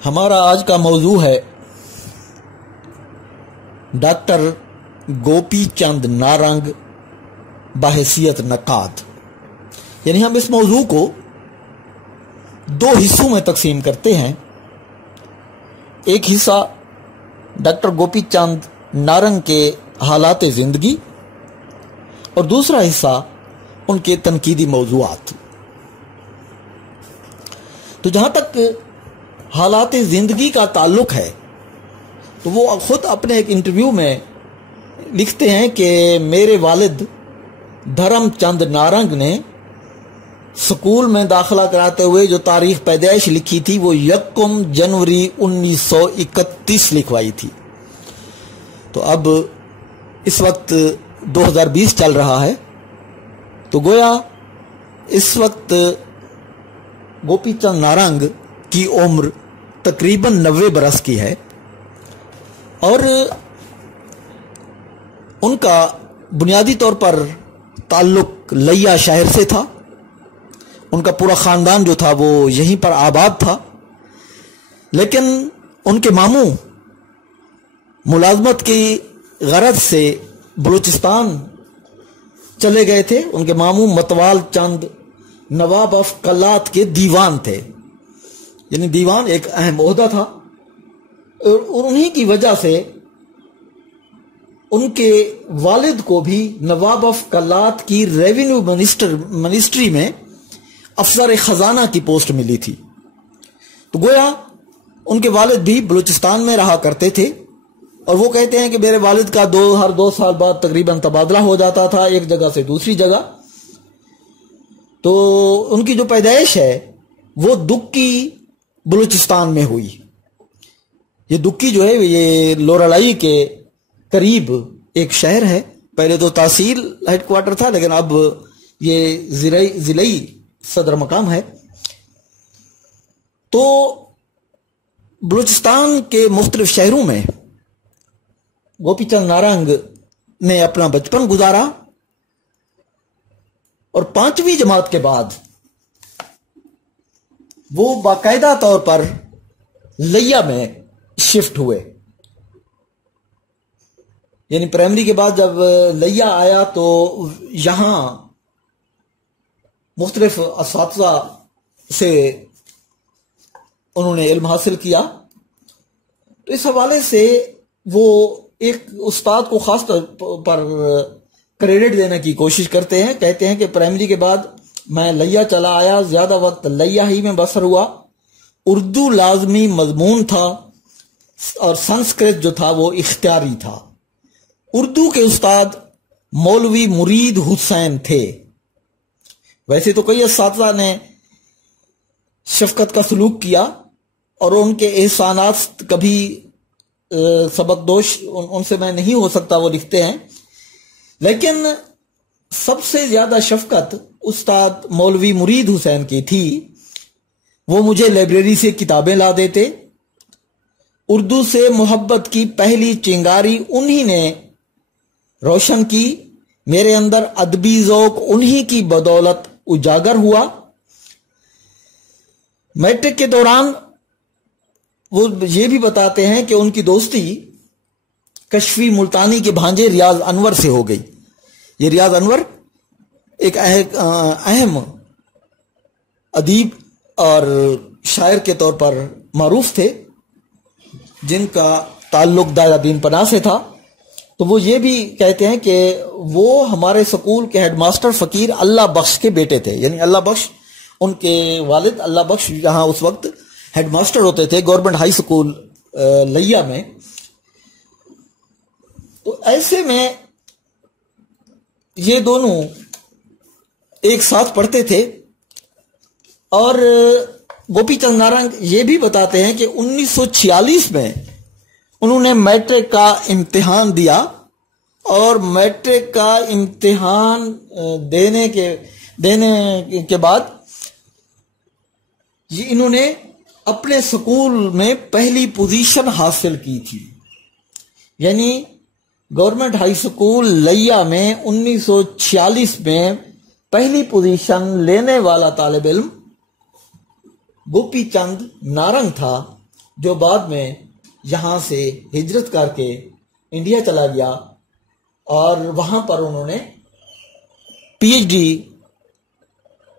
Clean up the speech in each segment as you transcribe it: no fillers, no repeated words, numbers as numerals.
ہمارا آج کا موضوع ہے ڈاکٹر گوپی چند نارنگ بحیثیت نقاد. یعنی ہم اس موضوع کو دو حصوں میں تقسیم کرتے ہیں. ایک حصہ ڈاکٹر گوپی چند نارنگ کے حالات زندگی اور دوسرا حصہ ان کے تنقیدی موضوعات. تو جہاں تک حالات زندگی کا تعلق ہے تو وہ خود اپنے ایک انٹرویو میں لکھتے ہیں کہ میرے والد دھرم چند نارنگ نے سکول میں داخلہ کراتے ہوئے جو تاریخ پیدائش لکھی تھی وہ 1 جنوری 1931 لکھوائی تھی. تو اب اس وقت 2020 چل رہا ہے تو گویا اس وقت گوپی چند نارنگ کی عمر تقریباً 90 برس کی ہے اور ان کا بنیادی طور پر تعلق لیا شہر سے تھا. ان کا پورا خاندان جو تھا وہ یہیں پر آباد تھا، لیکن ان کے ماموں ملازمت کی غرض سے بلوچستان چلے گئے تھے. ان کے ماموں متوال چند نواب آف کلات کے دیوان تھے. یعنی دیوان ایک اہم عہدہ تھا اور انہی کی وجہ سے ان کے والد کو بھی نواب آف کلات کی ریونیو منسٹری میں افسر خزانہ کی پوسٹ ملی تھی. تو گویا ان کے والد بھی بلوچستان میں رہا کرتے تھے اور وہ کہتے ہیں کہ میرے والد کا ہر 2 سال بعد تقریباً تبادلہ ہو جاتا تھا ایک جگہ سے دوسری جگہ. تو ان کی جو پیدائش ہے وہ دکی بلوچستان میں ہوئی. یہ دکی جو ہے یہ لورالائی کے قریب ایک شہر ہے. پہلے تو تحصیل ہیڈ کوارٹر تھا لیکن اب یہ ضلعی صدر مقام ہے. تو بلوچستان کے مختلف شہروں میں گوپی چند نارنگ نے اپنا بچپن گزارا اور 5ویں جماعت کے بعد وہ باقاعدہ طور پر لیا میں شفٹ ہوئے. یعنی پرائمری کے بعد جب لیا آیا تو یہاں مختلف اساتذہ سے انہوں نے علم حاصل کیا. تو اس حوالے سے وہ ایک استاد کو خاص طور پر کریڈٹ دینے کی کوشش کرتے ہیں. کہتے ہیں کہ پرائمری کے بعد میں لیا چلا آیا، زیادہ وقت لیا ہی میں بسر ہوا. اردو لازمی مضمون تھا اور سنسکرت جو تھا وہ اختیاری تھا. اردو کے استاد مولوی مرید حسین تھے. ویسے تو کئی اساتذہ نے شفقت کا سلوک کیا اور ان کے احسانات کبھی سبق دوش ان سے میں نہیں ہو سکتا، وہ لکھتے ہیں. لیکن سب سے زیادہ شفقت استاد مولوی مرید حسین کی تھی. وہ مجھے لائبریری سے کتابیں لا دیتے. اردو سے محبت کی پہلی چنگاری انہی نے روشن کی. میرے اندر ادبی ذوق انہی کی بدولت اجاگر ہوا. میٹرک کے دوران وہ یہ بھی بتاتے ہیں کہ ان کی دوستی کشفی ملتانی کے بھانجے ریاض انور سے ہو گئی. یہ ریاض انور ایک اہم ادیب اور شاعر کے طور پر معروف تھے جن کا تعلق دادا دین پناہ سے تھا. تو وہ یہ بھی کہتے ہیں کہ وہ ہمارے سکول کے ہیڈ ماسٹر فقیر اللہ بخش کے بیٹے تھے. یعنی اللہ بخش ان کے والد اللہ بخش یہاں اس وقت ہیڈ ماسٹر ہوتے تھے گورنمنٹ ہائی سکول لیا میں. تو ایسے میں یہ دونوں ایک ساتھ پڑھتے تھے. اور گوپی چند نارنگ یہ بھی بتاتے ہیں کہ 1946 میں انہوں نے میٹرک کا امتحان دیا اور میٹرک کا امتحان دینے کے بعد انہوں نے اپنے سکول میں پہلی پوزیشن حاصل کی تھی. یعنی گورنمنٹ ہائی سکول لیا میں 1946 میں پہلی پوزیشن لینے والا طالب علم گوپی چند نارنگ تھا جو بعد میں یہاں سے ہجرت کر کے انڈیا چلا گیا اور وہاں پر انہوں نے پی ایچ ڈی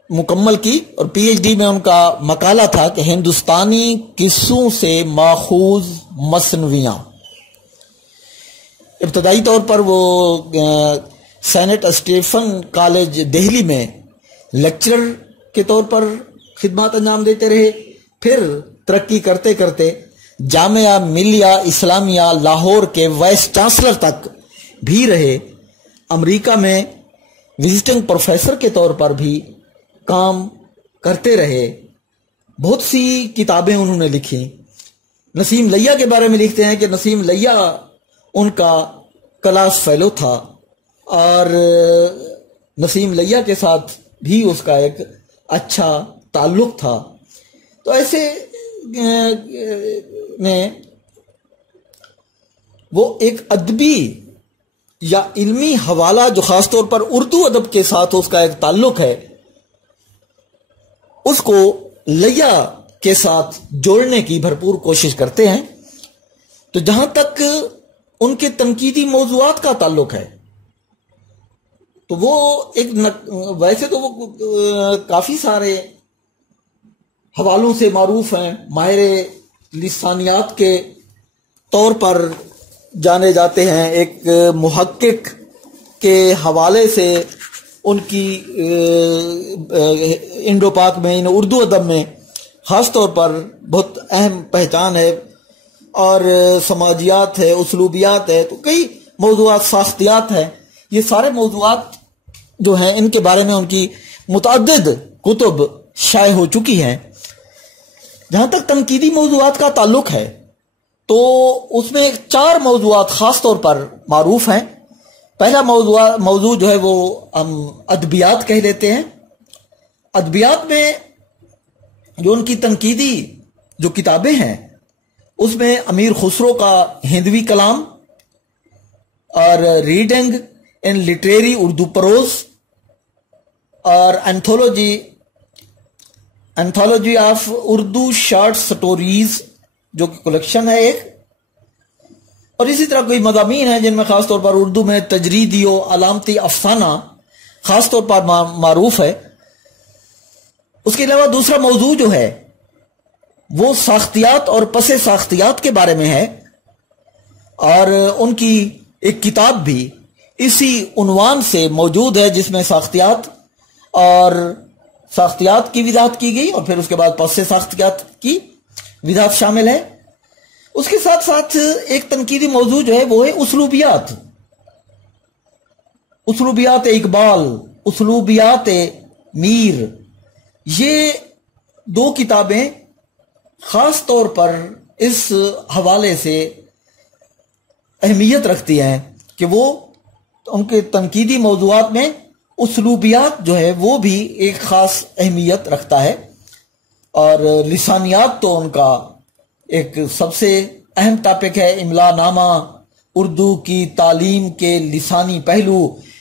مکمل کی، اور پی ایچ ڈی میں ان کا مقالہ تھا کہ ہندوستانی قصوں سے ماخوذ مثنویاں۔ ابتدائی طور پر وہ سینٹ اسٹیفن کالج دہلی میں لیکچرر کے طور پر خدمات انجام دیتے رہے، پھر ترقی کرتے کرتے جامعہ ملیہ اسلامیہ لاہور کے وائس چانسلر تک بھی رہے۔ امریکہ میں وزٹنگ پروفیسر کے طور پر بھی کام کرتے رہے۔ بہت سی کتابیں انہوں نے لکھی۔ نسیم لیا کے بارے میں لکھتے ہیں کہ نسیم لیا ان کا کلاس فیلو تھا، اور نسیم لیا کے ساتھ بھی اس کا ایک اچھا تعلق تھا۔ تو ایسے میں وہ ایک ادبی یا علمی حوالہ جو خاص طور پر اردو ادب کے ساتھ اس کا ایک تعلق ہے، اس کو لیا کے ساتھ جوڑنے کی بھرپور کوشش کرتے ہیں۔ تو جہاں تک ان کے تنقیدی موضوعات کا تعلق ہے تو وہ ویسے تو وہ کافی سارے حوالوں سے معروف ہیں، ماہر لسانیات کے طور پر جانے جاتے ہیں۔ ایک محقق کے حوالے سے ان کی انڈو پاک میں اردو ادب میں خاص طور پر بہت اہم پہچان ہے، اور سماجیات ہے، اسلوبیات ہے، تو کئی موضوعات، ساختیات ہیں۔ یہ سارے موضوعات جو ہیں ان کے بارے میں ان کی متعدد کتب شائع ہو چکی ہیں۔ جہاں تک تنقیدی موضوعات کا تعلق ہے تو اس میں 4 موضوعات خاص طور پر معروف ہیں۔ پہلا موضوع جو ہے وہ ہم ادبیات کہہ لیتے ہیں۔ ادبیات میں جو ان کی تنقیدی جو کتابیں ہیں اس میں امیر خسرو کا ہندوی کلام اور ریڈنگ ان لٹریری اردو پروز، اور اینتھولوجی آف اردو شارٹ سٹوریز جو کہ کلیکشن ہے ایک، اور اسی طرح کوئی مضامین ہیں جن میں خاص طور پر اردو میں تجریدی و علامتی افسانہ خاص طور پر معروف ہے۔ اس کے علاوہ دوسرا موضوع جو ہے وہ ساختیات اور پس ساختیات کے بارے میں ہے، اور ان کی ایک کتاب بھی اسی عنوان سے موجود ہے جس میں ساختیات کی وضاحت کی گئی، اور پھر اس کے بعد پس ساختیات کی وضاحت شامل ہے۔ اس کے ساتھ ساتھ ایک تنقیدی موضوع جو ہے وہ ہے اسلوبیات اقبال، اسلوبیات میر۔ یہ 2 کتابیں خاص طور پر اس حوالے سے اہمیت رکھتی ہیں کہ وہ ان کے تنقیدی موضوعات میں اسلوبیات جو ہے وہ بھی ایک خاص اہمیت رکھتا ہے، اور لسانیات تو ان کا ایک سب سے اہم ٹاپک ہے۔ املا نامہ، اردو کی تعلیم کے لسانی پہلو،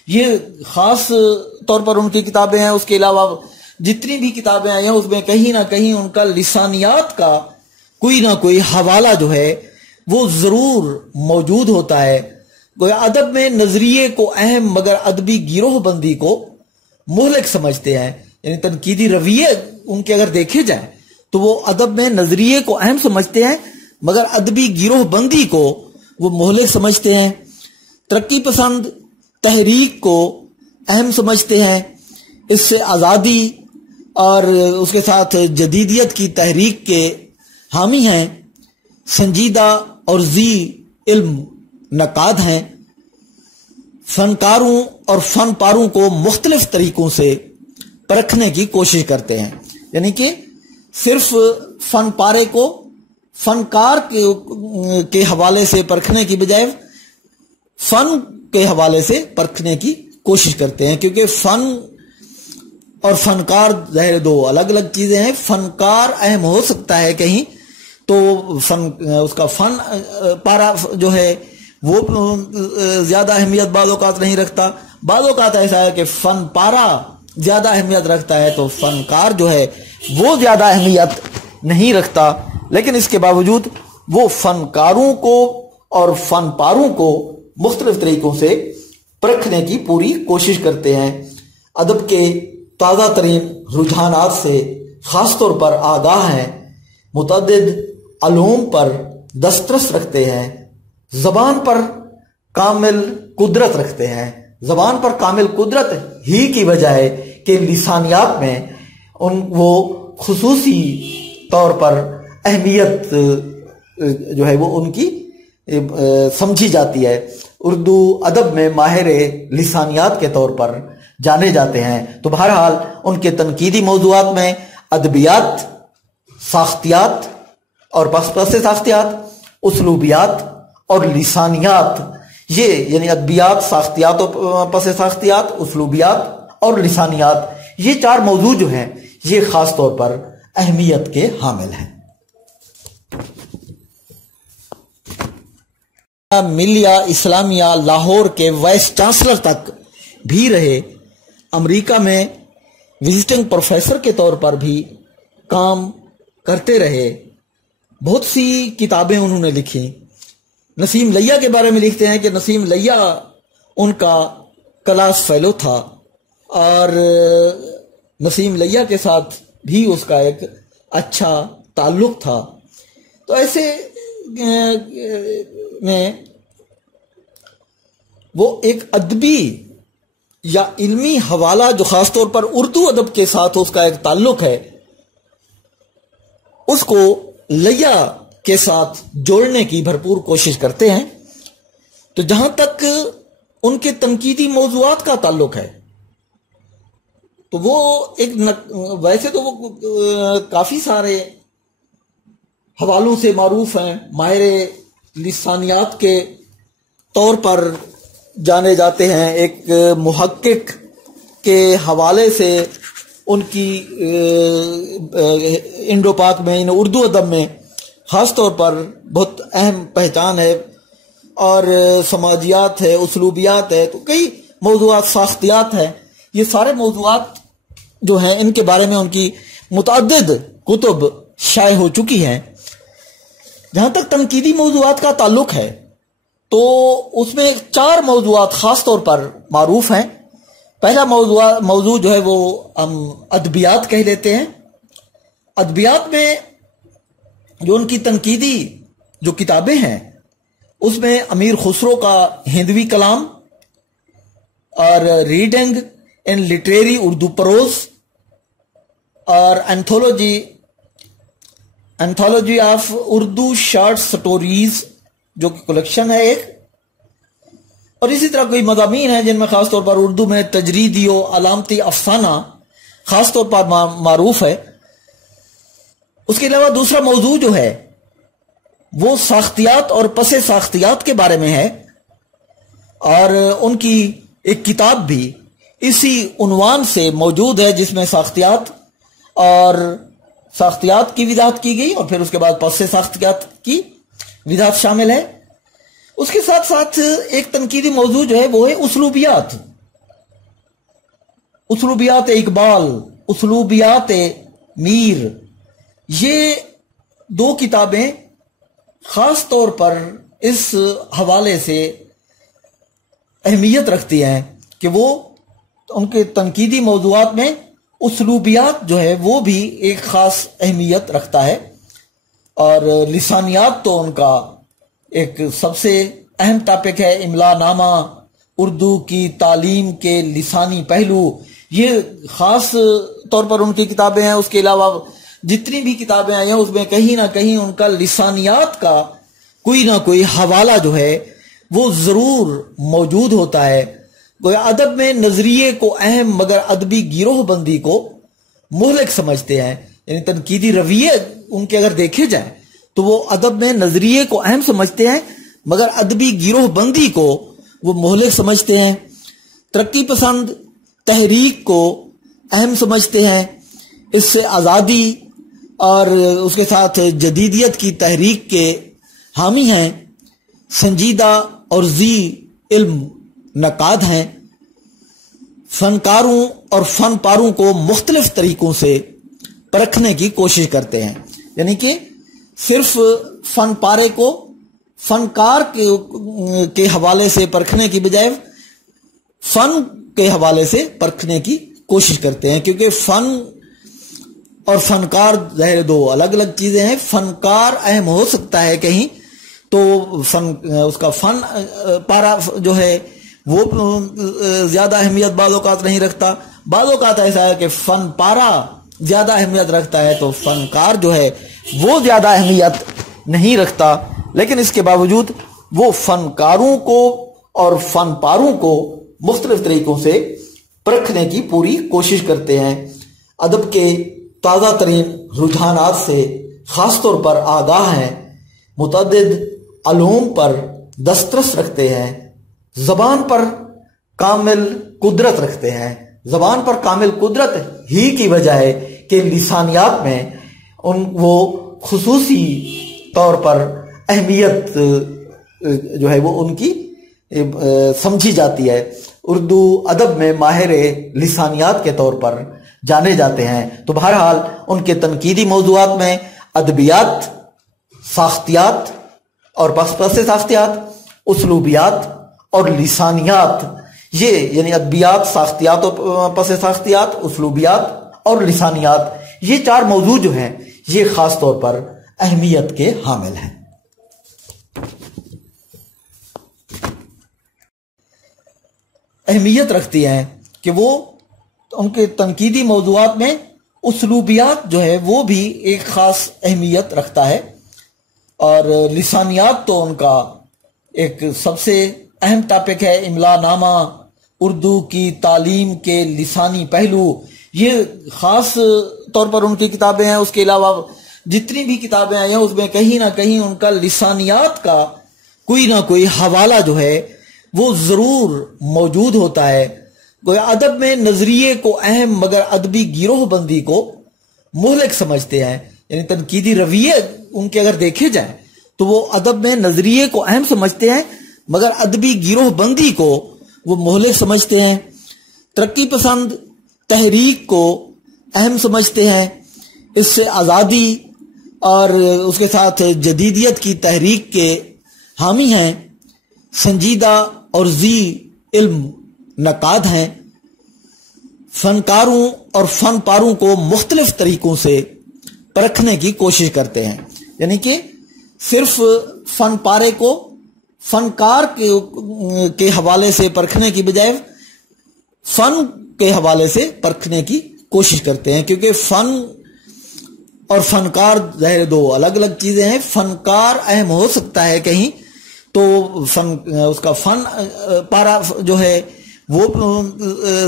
یہ خاص طور پر ان کی کتابیں ہیں۔ اس کے علاوہ جتنی بھی کتابیں آئی ہیں اس میں کہیں نہ کہیں ان کا لسانیات کا کوئی نہ کوئی حوالہ جو ہے وہ ضرور موجود ہوتا ہے۔ کوئی ادب میں نظریے کو اہم مگر ادبی گروہ بندی کو مہلک سمجھتے ہیں، یعنی تنقیدی رویے ان کے اگر دیکھے جائیں تو وہ ادب میں نظریے کو اہم سمجھتے ہیں مگر ادبی گروہ بندی کو وہ مہلک سمجھتے ہیں۔ ترقی پسند تحریک کو اہم سمجھتے ہیں، اس سے آزادی اور اس کے ساتھ جدیدیت کی تحریک کے حامی ہیں۔ سنجیدہ اور ذی علم نقاد ہیں، فنکاروں اور فن پاروں کو مختلف طریقوں سے پرکھنے کی کوشش کرتے ہیں، یعنی کہ صرف فن پارے کو فنکار کے حوالے سے پرکھنے کی بجائے فن کے حوالے سے پرکھنے کی کوشش کرتے ہیں، کیونکہ فن اور فنکار ظاہر 2 الگ الگ چیزیں ہیں۔ فنکار اہم ہو سکتا ہے کہیں تو اس کا فن پارا جو ہے وہ زیادہ اہمیت بعض اوقات نہیں رکھتا، بعض اوقات ایسا ہے کہ فن پارا زیادہ اہمیت رکھتا ہے تو فنکار جو ہے وہ زیادہ اہمیت نہیں رکھتا۔ لیکن اس کے باوجود وہ فنکاروں کو اور فن پاروں کو مختلف طریقوں سے پرکھنے کی پوری کوشش کرتے ہیں، ادب کے تازہ ترین رجحانات سے خاص طور پر آگاہ ہیں، متعدد علوم پر دسترس رکھتے ہیں، زبان پر کامل قدرت رکھتے ہیں۔ زبان پر کامل قدرت ہی کی وجہ ہے کہ لسانیات میں وہ خصوصی طور پر اہمیت جو ہے وہ ان کی سمجھی جاتی ہے۔ اردو ادب میں ماہر لسانیات کے طور پر جانے جاتے ہیں۔ تو بہرحال ان کے تنقیدی موضوعات میں ادبیات، ساختیات اور پس ساختیات، اسلوبیات اور لسانیات، یہ یعنی ادبیات، ساختیات اور پس ساختیات، اسلوبیات اور لسانیات، یہ چار موضوع جو ہیں یہ خاص طور پر اہمیت کے حامل ہیں۔ ملیہ اسلامیہ لاہور کے وائس چانسلر تک بھی رہے، امریکہ میں وزٹنگ پروفیسر کے طور پر بھی کام کرتے رہے، بہت سی کتابیں انہوں نے لکھی۔ نسیم لیہ کے بارے میں لکھتے ہیں کہ نسیم لیہ ان کا کلاس فیلو تھا اور نسیم لیہ کے ساتھ بھی اس کا ایک اچھا تعلق تھا۔ تو ایسے میں وہ ایک ادبی یا علمی حوالہ جو خاص طور پر اردو ادب کے ساتھ اس کا ایک تعلق ہے، اس کو لیہ کے ساتھ جوڑنے کی بھرپور کوشش کرتے ہیں۔ تو جہاں تک ان کے تنقیدی موضوعات کا تعلق ہے تو وہ ایک ویسے تو وہ کافی سارے حوالوں سے معروف ہیں، ماہر لسانیات کے طور پر جانے جاتے ہیں، ایک محقق کے حوالے سے ان کی انڈو پاک میں اردو ادب میں خاص طور پر بہت اہم پہچان ہے، اور سماجیات ہے، اسلوبیات ہے، تو کئی موضوعات، ساختیات ہیں، یہ سارے موضوعات جو ہیں ان کے بارے میں ان کی متعدد کتب شائع ہو چکی ہیں۔ جہاں تک تنقیدی موضوعات کا تعلق ہے تو اس میں 4 موضوعات خاص طور پر معروف ہیں۔ پہلا موضوع جو ہے وہ ہم ادبیات کہہ لیتے ہیں۔ ادبیات میں جو ان کی تنقیدی جو کتابیں ہیں اس میں امیر خسرو کا ہندوی کلام اور ریڈنگ ان لٹریری اردو پروز اور اینتھولوجی آف اردو شارٹ سٹوریز جو کہ کلیکشن ہے ایک، اور اسی طرح کوئی مضامین ہیں جن میں خاص طور پر اردو میں تجریدی و علامتی افسانہ خاص طور پر معروف ہے۔ اس کے علاوہ دوسرا موضوع جو ہے وہ ساختیات اور پس ساختیات کے بارے میں ہے، اور ان کی ایک کتاب بھی اسی عنوان سے موجود ہے جس میں ساختیات اور ساختیات کی وضاحت کی گئی اور پھر اس کے بعد پس ساختیات کی وضاحت شامل ہے۔ اس کے ساتھ ساتھ ایک تنقیدی موضوع جو ہے وہ ہے اسلوبیات، اسلوبیات اقبال، اسلوبیات میر۔ یہ 2 کتابیں خاص طور پر اس حوالے سے اہمیت رکھتی ہیں کہ وہ ان کے تنقیدی موضوعات میں اسلوبیات جو ہے وہ بھی ایک خاص اہمیت رکھتا ہے، اور لسانیات تو ان کا ایک سب سے اہم ٹاپک ہے۔ املا نامہ، اردو کی تعلیم کے لسانی پہلو، یہ خاص طور پر ان کی کتابیں ہیں۔ اس کے علاوہ جتنی بھی کتابیں آئی ہیں اس میں کہیں نہ کہیں ان کا لسانیات کا کوئی نہ کوئی حوالہ جو ہے وہ ضرور موجود ہوتا ہے۔ ادب میں نظریے کو اہم مگر ادبی گروہ بندی کو مہلک سمجھتے ہیں، یعنی تنقیدی رویے ان کے اگر دیکھے جائیں تو وہ ادب میں نظریے کو اہم سمجھتے ہیں مگر ادبی گروہ بندی کو وہ مہلک سمجھتے ہیں۔ ترقی پسند تحریک کو اہم سمجھتے ہیں، اس سے آزادی اور اس کے ساتھ جدیدیت کی تحریک کے حامی ہیں، سنجیدہ اور ذی علم نقاد ہیں، فنکاروں اور فن پاروں کو مختلف طریقوں سے پرکھنے کی کوشش کرتے ہیں، یعنی کہ صرف فن پارے کو فنکار کے حوالے سے پرکھنے کی بجائے فن کے حوالے سے پرکھنے کی کوشش کرتے ہیں، کیونکہ فن اور فنکار ظاہر دو الگ الگ چیزیں ہیں۔ فنکار اہم ہو سکتا ہے کہیں تو اس کا فن پارا جو ہے وہ زیادہ اہمیت بعض اوقات نہیں رکھتا، بعض اوقات ایسا ہے کہ فن پارا زیادہ اہمیت رکھتا ہے تو فنکار جو ہے وہ زیادہ اہمیت نہیں رکھتا، لیکن اس کے باوجود وہ فنکاروں کو اور فن پاروں کو مختلف طریقوں سے پرکھنے کی پوری کوشش کرتے ہیں، ادب کے تازہ ترین رجحانات سے خاص طور پر آگاہ ہیں، متعدد علوم پر دسترس رکھتے ہیں، زبان پر کامل قدرت رکھتے ہیں۔ زبان پر کامل قدرت ہی کی وجہ ہے کہ لسانیات میں وہ خصوصی طور پر اہمیت جو ہے وہ ان کی سمجھی جاتی ہے۔ اردو ادب میں ماہر لسانیات کے طور پر جانے جاتے ہیں، تو بہرحال ان کے تنقیدی موضوعات میں ادبیات، ساختیات اور پس ساختیات، اسلوبیات اور لسانیات، یہ یعنی ادبیات، ساختیات اور پس ساختیات، اسلوبیات اور لسانیات، یہ چار موضوع جو ہیں یہ خاص طور پر اہمیت کے حامل ہیں۔ اہمیت رکھتی ہیں کہ وہ ان کے تنقیدی موضوعات میں اسلوبیات جو ہے وہ بھی ایک خاص اہمیت رکھتا ہے، اور لسانیات تو ان کا ایک سب سے اہم ٹاپک ہے۔ املا نامہ، اردو کی تعلیم کے لسانی پہلو، یہ خاص طور پر ان کی کتابیں ہیں۔ اس کے علاوہ جتنی بھی کتابیں آئی ہیں اس میں کہیں نہ کہیں ان کا لسانیات کا کوئی نہ کوئی حوالہ جو ہے وہ ضرور موجود ہوتا ہے۔ ادب میں نظریے کو اہم مگر ادبی گروہ بندی کو مہلک سمجھتے ہیں، یعنی تنقیدی رویے ان کے اگر دیکھے جائیں تو وہ ادب میں نظریے کو اہم سمجھتے ہیں مگر ادبی گروہ بندی کو وہ مہلک سمجھتے ہیں۔ ترقی پسند تحریک کو اہم سمجھتے ہیں، اس سے آزادی اور اس کے ساتھ جدیدیت کی تحریک کے حامی ہیں، سنجیدہ اور ذی علم نقاد ہیں، فنکاروں اور فن پاروں کو مختلف طریقوں سے پرکھنے کی کوشش کرتے ہیں، یعنی کہ صرف فن پارے کو فنکار کے حوالے سے پرکھنے کی بجائے فن کے حوالے سے پرکھنے کی کوشش کرتے ہیں، کیونکہ فن اور فنکار ظاہر دو الگ الگ چیزیں ہیں۔ فنکار اہم ہو سکتا ہے کہیں تو اس کا فن پارا جو ہے وہ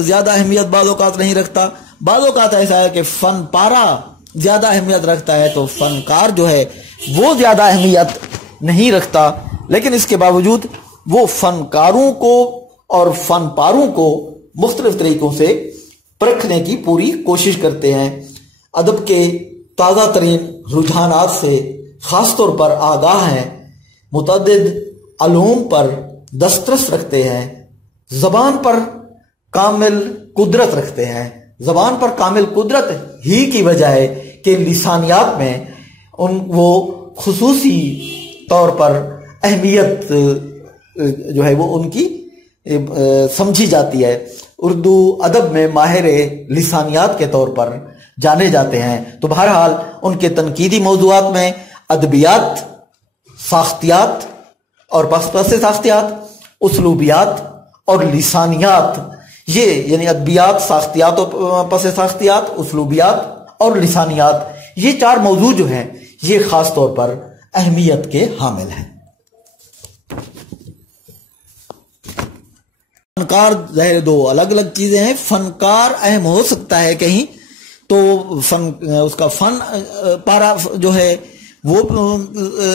زیادہ اہمیت بعض اوقات نہیں رکھتا، بعض اوقات ایسا ہے کہ فن پارا زیادہ اہمیت رکھتا ہے تو فنکار جو ہے وہ زیادہ اہمیت نہیں رکھتا، لیکن اس کے باوجود وہ فنکاروں کو اور فن پاروں کو مختلف طریقوں سے پرکھنے کی پوری کوشش کرتے ہیں، ادب کے تازہ ترین رجحانات سے خاص طور پر آگاہ ہیں، متعدد علوم پر دسترس رکھتے ہیں، زبان پر کامل قدرت رکھتے ہیں۔ زبان پر کامل قدرت ہی کی وجہ ہے کہ لسانیات میں وہ خصوصی طور پر اہمیت جو ہے وہ ان کی سمجھی جاتی ہے۔ اردو ادب میں ماہر لسانیات کے طور پر جانے جاتے ہیں، تو بہرحال ان کے تنقیدی موضوعات میں ادبیات، ساختیات اور پس ساختیات، اسلوبیات اور لسانیات، یہ یعنی ادبیات، ساختیات اور پس ساختیات، اسلوبیات اور لسانیات، یہ چار موضوع جو ہیں یہ خاص طور پر اہمیت کے حامل ہیں۔ فنکار ظاہر دو الگ الگ چیزیں ہیں، فنکار اہم ہو سکتا ہے کہیں تو اس کا فن پارا جو ہے وہ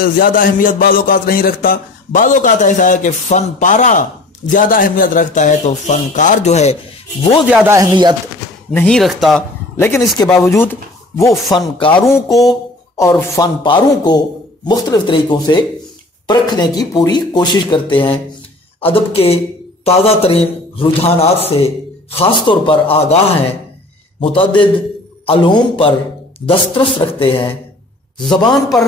زیادہ اہمیت بعض اوقات نہیں رکھتا، بعض اوقات ایسا ہے کہ فن پارا زیادہ اہمیت رکھتا ہے تو فنکار جو ہے وہ زیادہ اہمیت نہیں رکھتا، لیکن اس کے باوجود وہ فنکاروں کو اور فن پاروں کو مختلف طریقوں سے پرکھنے کی پوری کوشش کرتے ہیں، ادب کے تازہ ترین رجحانات سے خاص طور پر آگاہ ہیں، متعدد علوم پر دسترس رکھتے ہیں، زبان پر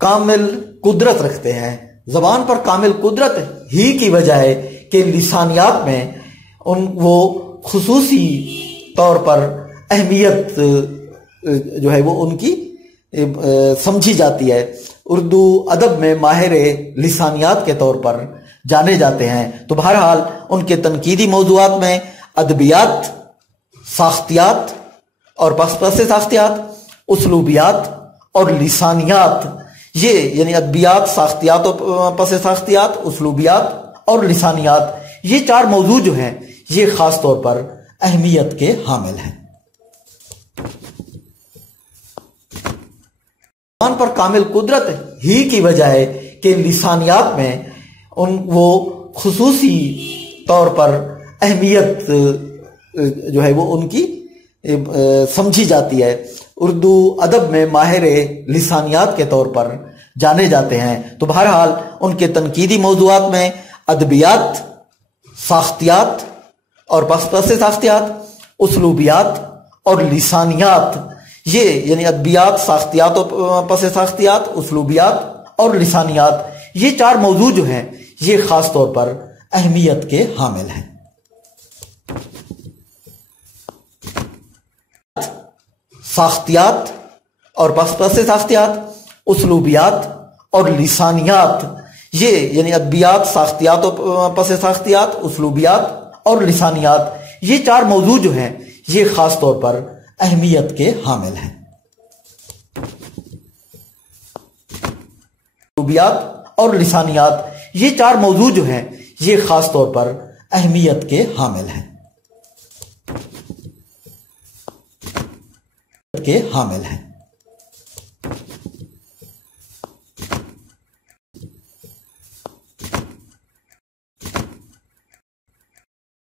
کامل قدرت رکھتے ہیں، زبان پر کامل قدرت ہی کی وجہ ہے کہ لسانیات میں وہ خصوصی طور پر اہمیت جو ہے وہ ان کی سمجھی جاتی ہے، اردو ادب میں ماہر لسانیات کے طور پر جانے جاتے ہیں۔ تو بہرحال ان کے تنقیدی موضوعات میں ادبیات، ساختیات اور پس ساختیات، اسلوبیات اور لسانیات، یہ یعنی ادبیات، ساختیات اور پس ساختیات، اسلوبیات اور لسانیات، یہ چار موضوع جو ہیں یہ خاص طور پر اہمیت کے حامل ہیں۔ زبان پر کامل قدرت ہی کی وجہ ہے کہ لسانیات میں وہ خصوصی طور پر اہمیت جو ہے وہ ان کی سمجھی جاتی ہے، اردو ادب میں ماہر لسانیات کے طور پر جانے جاتے ہیں۔ تو بہرحال ان کے تنقیدی موضوعات میں ادبیات، ساختیات اور پس ساختیات، اسلوبیات اور لسانیات، یہ یعنی ادبیات، ساختیات اور پس ساختیات، اسلوبیات اور لسانیات، یہ چار موضوع جو ہیں یہ خاص طور پر اہمیت کے حامل ہیں۔ ساختیات اور پس ساختیات، اسلوبیات اور لسانیات، یہ یعنی ادبیات، ساختیات اور پس ساختیات، اسلوبیات اور لسانیات، یہ چار موضوع جو ہیں یہ خاص طور پر اہمیت کے حامل ہیں۔ اسلوبیات اور لسانیات، یہ چار موضوع جو ہیں یہ خاص طور پر اہمیت کے حامل ہیں۔